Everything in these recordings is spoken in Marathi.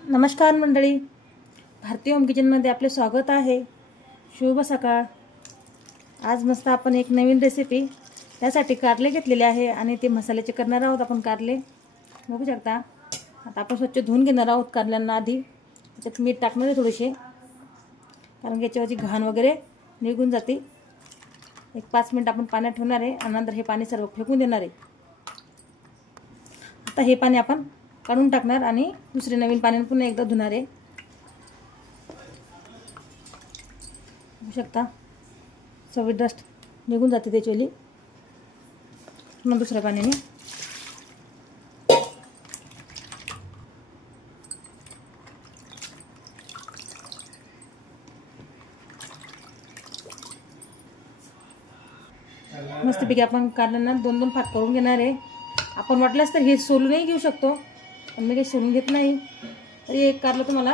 नमस्कार मंडळी. भारतीय होम किचनमध्ये आपले स्वागत आहे. शुभ सकाळ. आज मस्त आपण एक नवीन रेसिपी त्यासाठी कारले घेतलेले आहे आणि ते मसाल्याचे करणार आहोत आपण कारले. बघू शकता. आता आपण स्वच्छ धुवून घेणार आहोत कारल्यांना आधी. त्याच्यात मीठ टाकणार आहे थोडेसे. कारण याच्यावरची घाण वगैरे निघून जाते. एक पाच मिनिट आपण पाण्यात ठेवणार आहे. आणि नंतर हे पाणी सर्व फेकून देणार आहे. आता हे पाणी आपण काढून टाकणार आणि दुसरे नवीन पाण्याने पुन्हा एकदा धुणार. आहे बघू शकता? सगळी डस्ट निघून जाते त्याची पुन्हा दुसऱ्या पाण्याने. मस्तपैकी आपण कारल्यांना दोन दोन फाक करून घेणार आहे. आपण वाटल्यास तर हे सोलूनही घेऊ शकतो. पण मी काही सोलून घेत नाही. तरी एक कारलं तुम्हाला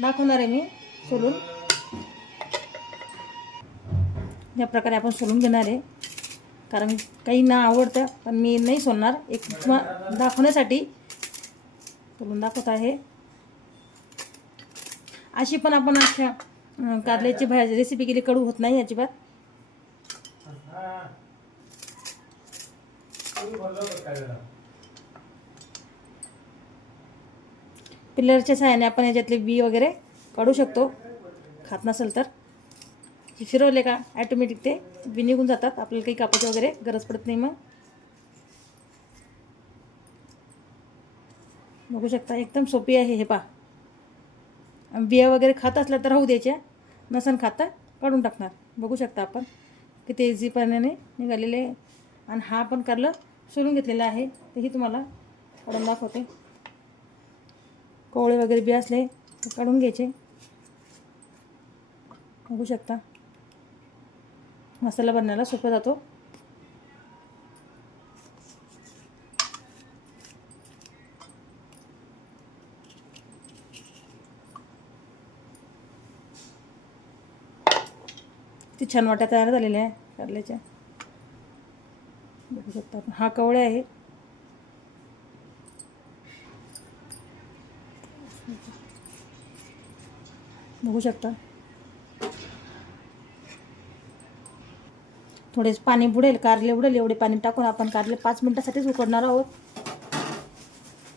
दाखवणार आहे मी सोलून या प्रकारे आपण सोलून घेणार आहे. कारण काही ना आवडतं पण मी नाही सोलणार एक दाखवण्यासाठी सोलून दाखवत आहे. अशी पण आपण अशा कारल्याची भाजी रेसिपी केली कडू होत नाही अजिबात. पिलरच्या सहाय्याने आपण याच्यातले बी वगैरे काढू शकतो. खात नसेल तर. हे फिरवले का? ॲटोमॅटिक ते बी निघून जातात. आपल्याला काही कापायची वगैरे गरज पडत नाही मग. बघू शकता एकदम सोपी आहे हे पा बिया वगैरे खात असल्या तर राहू द्यायच्या. नसन खाता काढून टाकणार. बघू शकता आपण. किती इझीपणाने निघालेले. आणि हा पण कारलं सोलून घेतलेला आहे. तेही तुम्हाला काढून दाखवते. कोवळे वगैरे बी असले काढून घ्यायचे. बघू शकता. मसाला बनवायला सोपा जातो. ती छान वाट्या तयार झालेल्या आहे कारल्याच्या. बघू शकता आपण. हा कवळे आहे. बघू शकता. थोडेच पाणी बुडेल कारले बुडेल एवढे पाणी टाकून आपण कारले पाच मिनटासाठीच उकडणार आहोत.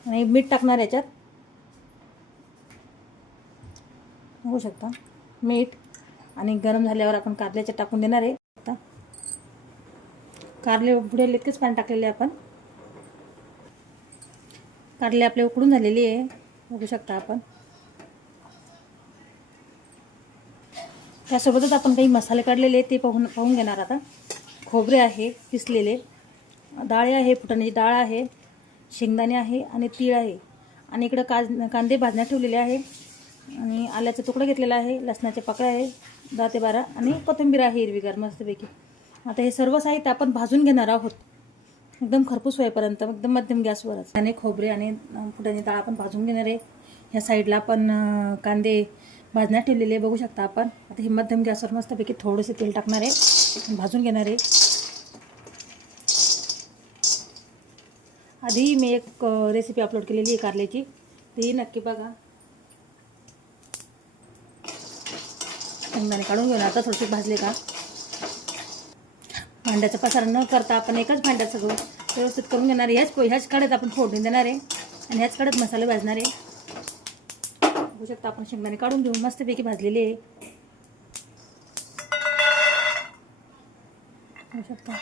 आणि मीठ टाकणार याच्यात. बघू शकता. मीठ आणि गरम झाल्यावर आपण कारल्याच्या टाकून देणार आहे. आता कारले बुडेल इतकेच पाणी टाकलेले आहे आपण. कारले आपले उकडून झालेली आहे. बघू शकता आपण. त्यासोबतच आपण काही मसाले काढलेले ते पाहून पाहून घेणार आता. खोबरे आहे किसलेले. डाळे आहे फुटाण्याची डाळ आहे शेंगदाणे आहे आणि तीळ आहे. आणि इकडं काज कांदे भाजण्यात ठेवलेले आहे. आणि आल्याचा तुकडा घेतलेला आहे लसणाचे पाकळ्या आहे दहा ते बारा. आणि कोथिंबीर आहे हिरवीगार मस्तपैकी. आता हे सर्व साहित्य आपण भाजून घेणार आहोत. एकदम खरपूस होईपर्यंत एकदम मध्यम गॅसवरच. आणि खोबरे आणि अं, फुटाण्याची डाळ आपण भाजून घेणार आहे. ह्या साईडला आपण कांदे भाजण्यात ठेवलेले बघू शकता आपण. आता हे मध्यम गॅसवर मस्तपैकी थोडंसं तेल टाकणार आहे. भाजून घेणार आहे. आधी मी एक रेसिपी अपलोड केलेली आहे कारल्याची. ती नक्की बघा. शेंगदाणे काढून घेऊन आता थोडसे भाजले का? भांड्याचा पसारा न करता आपण एकाच भांड्यात सगळं व्यवस्थित करून घेणार आहे. ह्याच ह्याच कड्यात आपण फोडणी देणार आहे. आणि ह्याच कड्यात मसाले भाजणार आहे. बघू शकता आपण? शेंगदाणे काढून घेऊन मस्तपैकी भाजलेले आहे. बघू शकता?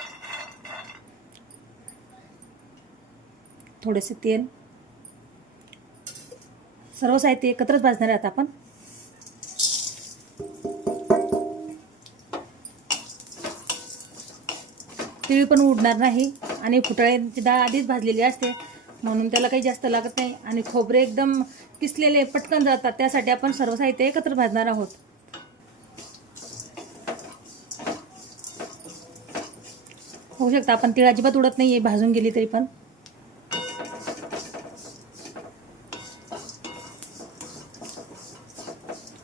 थोडेसे तेल. सर्व साहित्य एकत्रच भाजणार आहे आता आपण. तिळ पण उडणार नाही आणि फुटाळ्यांची डाळ आधीच भाजलेली असते. म्हणून त्याला काही जास्त लागत नाही. आणि खोबरे एकदम किसलेले पटकन जातात. त्यासाठी आपण सर्व साहित्य एकत्र भाजणार आहोत. होऊ शकता. आपण तीळ अजिबात उडत नाही आहे भाजून गेली तरी पण.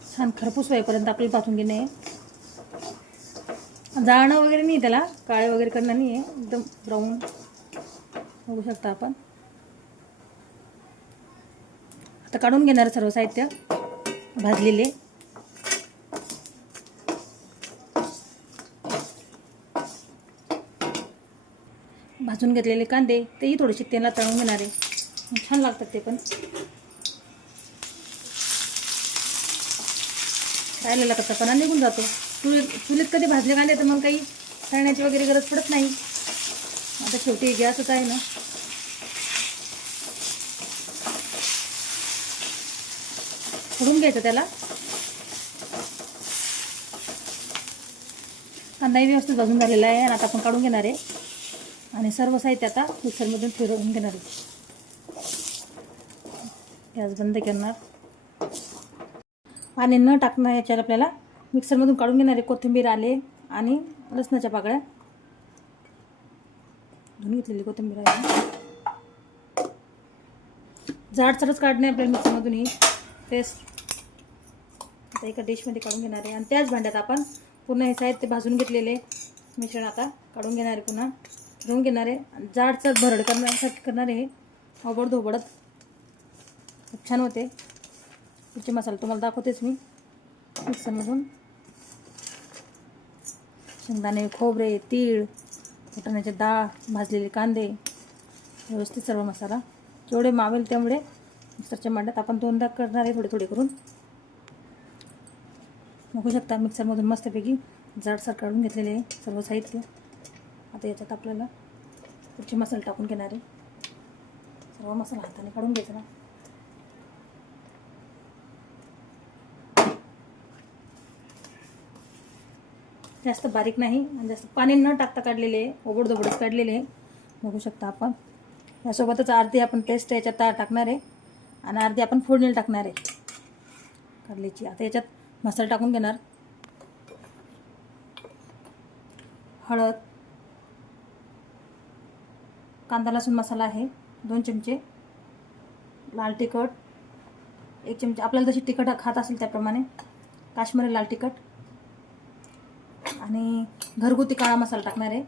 छान खरपूस होईपर्यंत आपली भाजून घेणे आहे. जाळणं वगैरे नाही त्याला. काळे वगैरे करणं नाही आहे एकदम ब्राऊन बघू शकता आपण. आता काढून घेणार सर्व साहित्य भाजलेले. भाजून घेतलेले कांदे तेही थोडेसे तेला तळून घेणार आहे. छान लागतात ते पण. राहिलेला कच्चापणा निघून जातो. चुलीत चुलीत कधी भाजले कांदे तर मग काही तळण्याची वगैरे गरज पडत नाही. आता शेवटी गॅसच आहे ना. फोडून घ्यायचं त्याला. कांदाही व्यवस्थित भाजून झालेला आहे आणि आता आपण काढून घेणार आहे. आणि सर्व साहित्य आता मिक्सरमधून फिरवून घेणार आहे. गॅस बंद करणार. पाणी न टाकणं याच्यावर आपल्याला मिक्सरमधून काढून घेणार आहे कोथिंबीर आले आणि लसणाच्या पाकळ्या. धुवून घेतलेली कोथिंबीर आहे. जाडसरच काढणे आपल्याला मिक्सरमधून ही. तेच. आता एका डिशमध्ये काढून घेणार आहे. आणि त्याच भांड्यात आपण पूर्ण हे साहित्य भाजून घेतलेले मिश्रण आता काढून घेणार आहे पुन्हा. घेऊन घेणार आहे. आणि जाडसर भरड करण्यासाठी करणार आहे अवबड धोबडत खूप छान होते. पुढचे मसाले तुम्हाला दाखवतेच मी. मिक्सरमधून. शेंगदाणे खोबरे तीळ फुटाण्याचे डाळ भाजलेले कांदे. व्यवस्थित सर्व मसाला. जेवढे मावेल त्यामुळे मिक्सरच्या मांड्यात आपण दोनदा करणार आहे थोडे थोडे करून. बघू शकता मिक्सरमधून मस्तपैकी जाडसर काढून घेतलेले आहे सर्व साहित्य. आता याच्यात आपल्याला पुढचे मसाले टाकून घेणार आहे. सर्व मसाला हाताने काढून घ्यायचा ना. जास्त बारीक नाही आणि जास्त पाणी न टाकता काढलेले आहे. ओबड दोबडच काढलेले आहे. बघू शकता आपण. यासोबतच अर्धी आपण पेस्ट याच्यात टाकणार आहे. आणि अर्धी आपण फोडणीला टाकणार आहे. कारल्याची आता याच्यात मसाला टाकून घेणार. हळद. कांदा लसूण मसाला आहे. दोन चमचे. लाल तिखट. एक चमचे. आपल्याला जशी तिखट खात असेल त्याप्रमाणे. काश्मीरी लाल तिखट. आणि घरगुती काळा मसाला टाकणार आहे.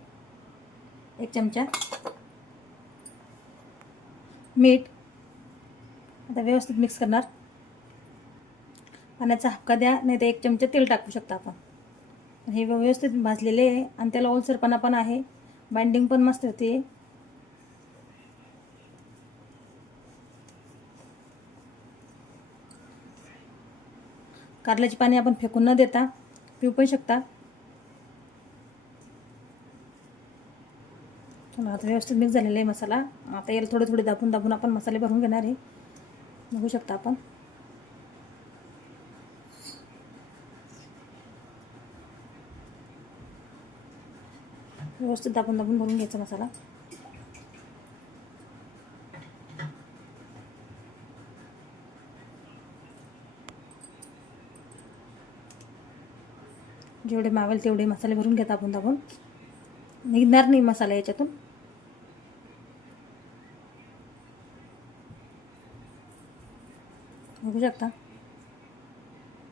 एक चमचा. मीठ. आता व्यवस्थित मिक्स करणार. पाण्याचा हपका द्या नाही तर एक चमचा तेल टाकू शकता आपण. हे व्यवस्थित भाजलेले आहे आणि त्याला ओलसरपणा पण आहे. बाइंडिंग पण मस्त होते. कारल्याची पाणी आपण फेकून न देता पिऊ पण शकता. आता व्यवस्थित मिक्स झालेला आहे मसाला. आता याला थोडे थोडे दाबून दाबून आपण मसाले भरून घेणार आहे. बघू शकता आपण. व्यवस्थित दाबून दाबून भरून घ्यायचा मसाला. जेवढे मावेल तेवढे मसाले भरून घेता आपण दाबून. निघणार नाही मसाला याच्यातून. बघू शकता.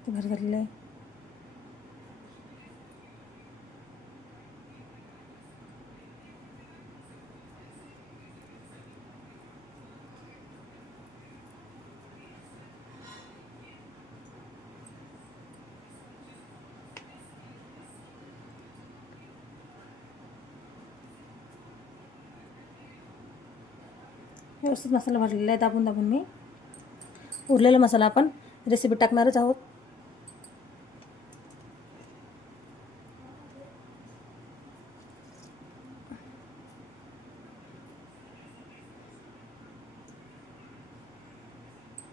ते भर झालेलं आहे. व्यवस्थित मसाला भरलेला आहे दाबून दाबून मी. उरलेला मसाला आपण रेसिपी टाकणारच आहोत.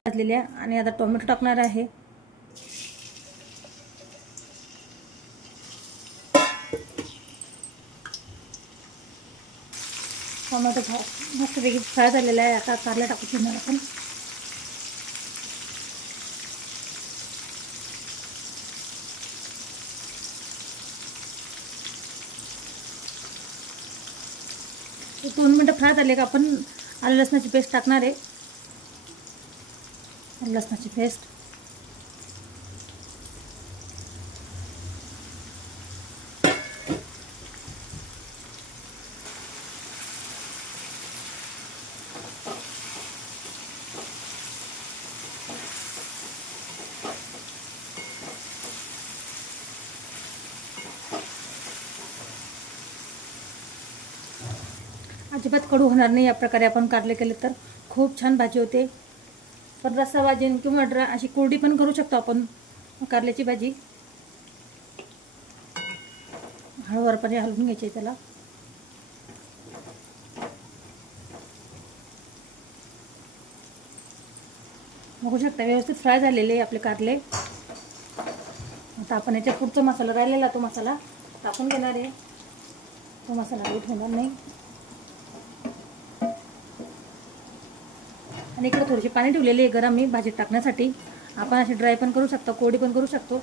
घातलेल्या आणि आता टोमॅटो टाकणार आहे. टोमॅटो मस्त मस्तपैकी फ्राय झालेला आहे. आता कारला टाकू शकणार आपण. एक झाले का आपण आलं लसणाची पेस्ट टाकणार आहे. लसणाची पेस्ट अजिबात कडू होणार नाही या प्रकारे आपण कारले केले तर. खूप छान भाजी होते. पण रस्सा भाजी किंवा ड्रा अशी कोरडी पण करू शकतो आपण कारल्याची भाजी. हळूवारपणे हलवून घ्यायची त्याला. बघू शकता व्यवस्थित फ्राय झालेले आपले कारले. आता आपण याच्या पुढचा मसाला राहिलेला तो मसाला टाकून घेणार आहे. तो मसाला काही ठेवणार नाही. आणि इकडे थोडीशी पाणी ठेवलेली आहे गरम मी भाजीत टाकण्यासाठी. आपण अशी ड्राय पण करू शकतो कोरडी पण करू शकतो.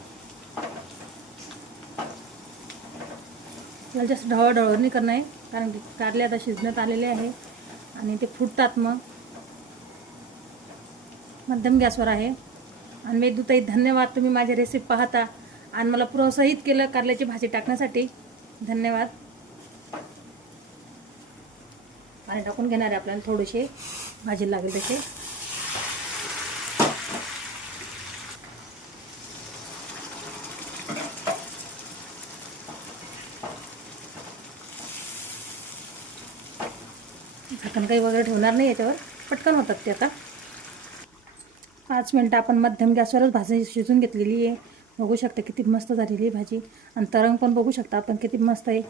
त्याला जास्त ढवळ नाही करणं आहे कारण की कारले आता शिजण्यात आलेले आहे आणि ते फुटतात मग. मध्यम गॅसवर आहे. आणि मी दुताई धन्यवाद तुम्ही माझी रेसिपी पाहता आणि मला प्रोत्साहित केलं कारल्याची भाजी टाकण्यासाठी. धन्यवाद. पाणी टाकून घेणार आहे आपल्याला थोडेसे भाजी लागेल तसे झाकण काही वगैरे ठेवणार नाही याच्यावर. पटकन होतात ते आता. पाच मिनटं आपण मध्यम गॅसवरच भाजी शिजून घेतलेली आहे. बघू शकता किती मस्त झालेली आहे भाजी. आणि तरंग पण बघू शकता आपण किती मस्त आहे.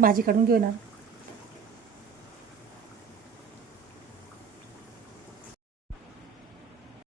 भाजी काढून घेऊ ना.